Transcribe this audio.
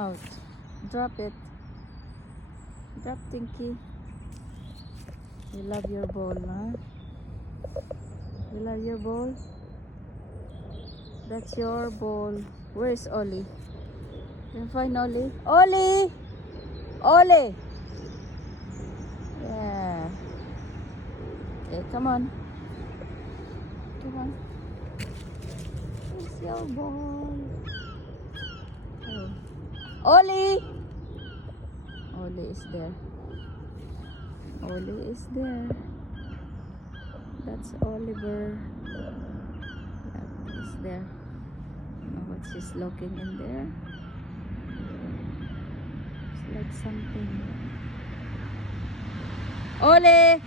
out. Drop it. Drop, Tinky. You love your ball, huh? You love your ball? That's your ball. Where's Ollie? Can you find Ollie? Ollie! Ollie! Yeah. Okay, come on. Come on. Where's your ball? Oh. Ollie! Ollie is there. Ollie is there. That's Oliver. That is there. Know what she's looking in there? It's like something. Ollie!